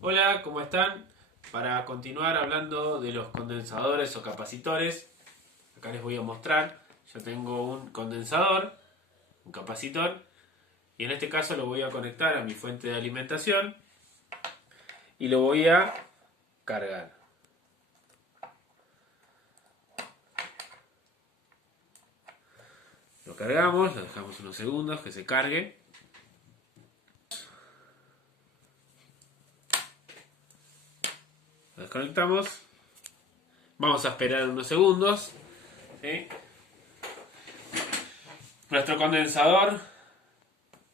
Hola, ¿cómo están? Para continuar hablando de los condensadores o capacitores, acá les voy a mostrar. Yo tengo un condensador, un capacitor, y en este caso lo voy a conectar a mi fuente de alimentación y lo voy a cargar. Lo cargamos, lo dejamos unos segundos que se cargue. Lo desconectamos. Vamos a esperar unos segundos. ¿Sí? Nuestro condensador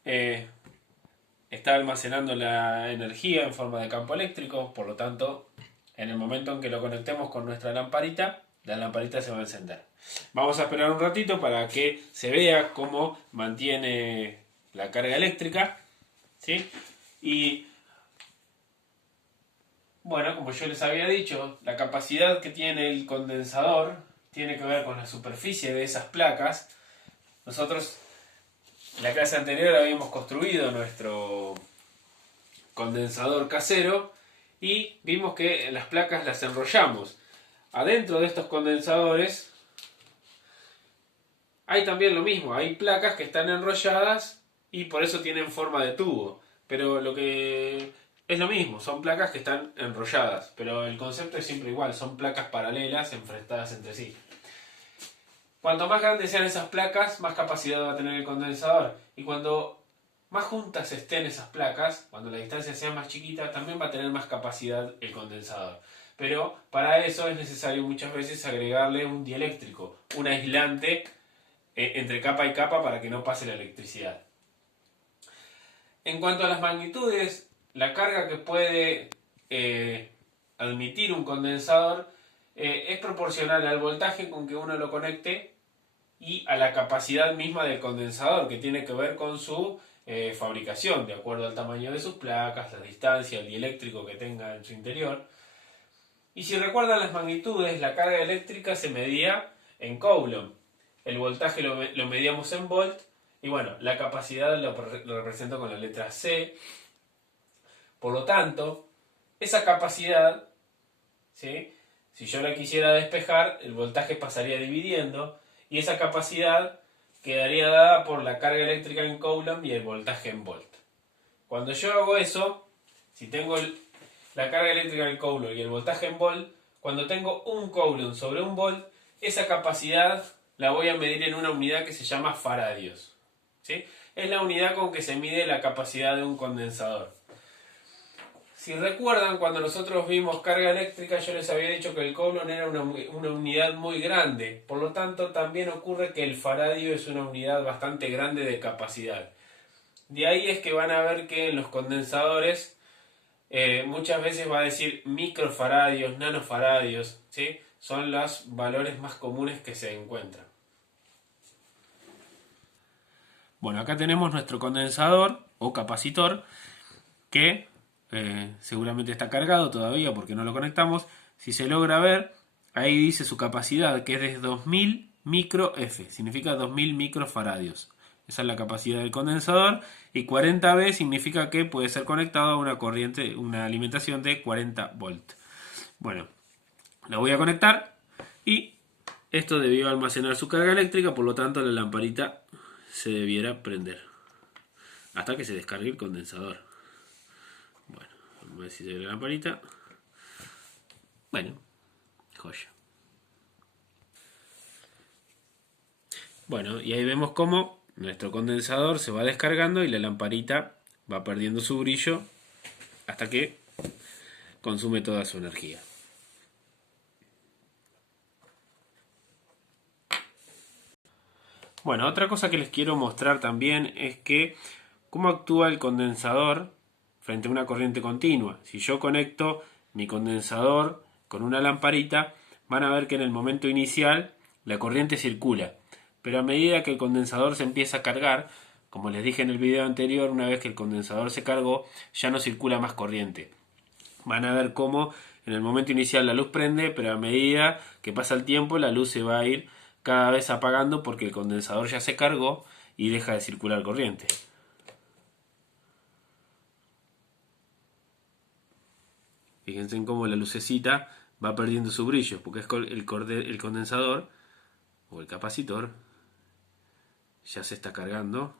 está almacenando la energía en forma de campo eléctrico, por lo tanto, en el momento en que lo conectemos con nuestra lamparita, la lamparita se va a encender. Vamos a esperar un ratito para que se vea cómo mantiene la carga eléctrica, ¿sí? Y bueno, como yo les había dicho, la capacidad que tiene el condensador tiene que ver con la superficie de esas placas. Nosotros en la clase anterior habíamos construido nuestro condensador casero y vimos que las placas las enrollamos. Adentro de estos condensadores hay también lo mismo, hay placas que están enrolladas y por eso tienen forma de tubo. Pero lo que es lo mismo, son placas que están enrolladas, pero el concepto es siempre igual, son placas paralelas enfrentadas entre sí. Cuanto más grandes sean esas placas, más capacidad va a tener el condensador. Y cuando más juntas estén esas placas, cuando la distancia sea más chiquita, también va a tener más capacidad el condensador. Pero para eso es necesario muchas veces agregarle un dieléctrico, un aislante entre capa y capa para que no pase la electricidad. En cuanto a las magnitudes, la carga que puede admitir un condensador es proporcional al voltaje con que uno lo conecte y a la capacidad misma del condensador, que tiene que ver con su fabricación, de acuerdo al tamaño de sus placas, la distancia, el dieléctrico que tenga en su interior. Y si recuerdan las magnitudes, la carga eléctrica se medía en Coulomb, el voltaje lo medíamos en volt, y bueno, la capacidad lo represento con la letra C. Por lo tanto, esa capacidad, ¿sí? Si yo la quisiera despejar, el voltaje pasaría dividiendo y esa capacidad quedaría dada por la carga eléctrica en Coulomb y el voltaje en volt. Cuando yo hago eso, si tengo la carga eléctrica en Coulomb y el voltaje en volt, cuando tengo un Coulomb sobre un volt, esa capacidad la voy a medir en una unidad que se llama faradios, ¿sí? Es la unidad con que se mide la capacidad de un condensador. Si recuerdan, cuando nosotros vimos carga eléctrica, yo les había dicho que el Coulomb era una unidad muy grande. Por lo tanto, también ocurre que el faradio es una unidad bastante grande de capacidad. De ahí es que van a ver que en los condensadores muchas veces va a decir microfaradios, nanofaradios, ¿sí? Son los valores más comunes que se encuentran. Bueno, acá tenemos nuestro condensador o capacitor que seguramente está cargado todavía porque no lo conectamos. Si se logra ver, ahí dice su capacidad que es de 2000 micro F, significa 2000 microfaradios. Esa es la capacidad del condensador y 40V significa que puede ser conectado a una corriente, una alimentación de 40 volts. Bueno, lo voy a conectar y esto debió almacenar su carga eléctrica, por lo tanto la lamparita se debiera prender hasta que se descargue el condensador. Bueno, vamos a ver si se ve la lamparita. Bueno, joya. Bueno, y ahí vemos cómo nuestro condensador se va descargando y la lamparita va perdiendo su brillo hasta que consume toda su energía. Bueno, otra cosa que les quiero mostrar también es que cómo actúa el condensador frente a una corriente continua. Si yo conecto mi condensador con una lamparita, van a ver que en el momento inicial la corriente circula, pero a medida que el condensador se empieza a cargar, como les dije en el video anterior, una vez que el condensador se cargó, ya no circula más corriente. Van a ver cómo en el momento inicial la luz prende, pero a medida que pasa el tiempo la luz se va a ir cada vez apagando porque el condensador ya se cargó y deja de circular corriente. Fíjense en cómo la lucecita va perdiendo su brillo, porque es el condensador o el capacitor ya se está cargando.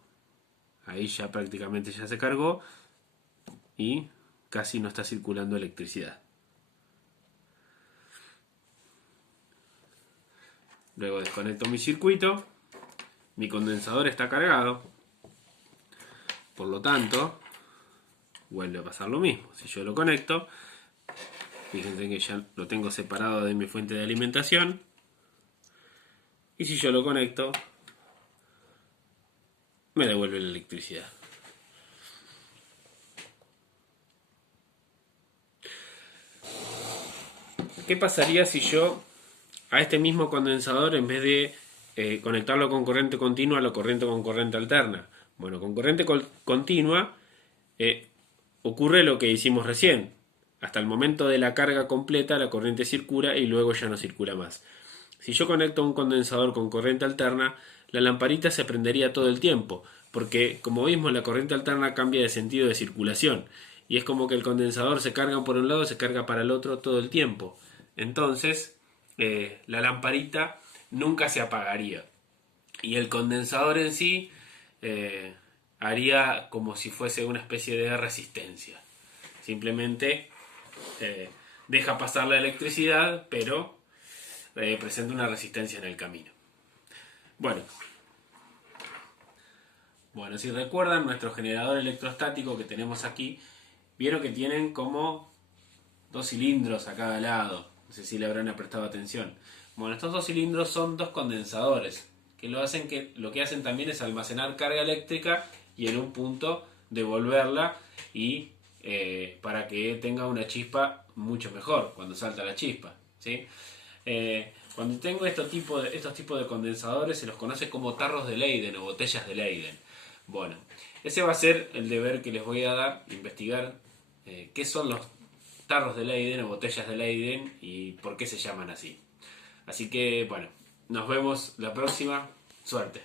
Ahí ya prácticamente ya se cargó y casi no está circulando electricidad. Luego desconecto mi circuito. Mi condensador está cargado. Por lo tanto, vuelve a pasar lo mismo. Si yo lo conecto, fíjense que ya lo tengo separado de mi fuente de alimentación. Y si yo lo conecto, me devuelve la electricidad. ¿Qué pasaría si yo a este mismo condensador, en vez de conectarlo con corriente continua, lo corriente con corriente alterna? Bueno, con corriente continua ocurre lo que hicimos recién. Hasta el momento de la carga completa la corriente circula y luego ya no circula más. Si yo conecto un condensador con corriente alterna, la lamparita se prendería todo el tiempo, porque como vimos la corriente alterna cambia de sentido de circulación y es como que el condensador se carga por un lado y se carga para el otro todo el tiempo. Entonces la lamparita nunca se apagaría y el condensador en sí haría como si fuese una especie de resistencia. Simplemente deja pasar la electricidad, pero presenta una resistencia en el camino. Bueno, si recuerdan nuestro generador electrostático que tenemos aquí, vieron que tienen como 2 cilindros a cada lado. No sé si le habrán prestado atención. Bueno, estos 2 cilindros son 2 condensadores que lo que hacen también es almacenar carga eléctrica y en un punto devolverla y para que tenga una chispa mucho mejor cuando salta la chispa, ¿sí? Cuando tengo estos tipos de condensadores se los conoce como tarros de Leyden o botellas de Leyden. Bueno, ese va a ser el deber que les voy a dar, investigar qué son los tarros de Leyden o botellas de Leyden y por qué se llaman así. Así que, bueno, nos vemos la próxima. Suerte.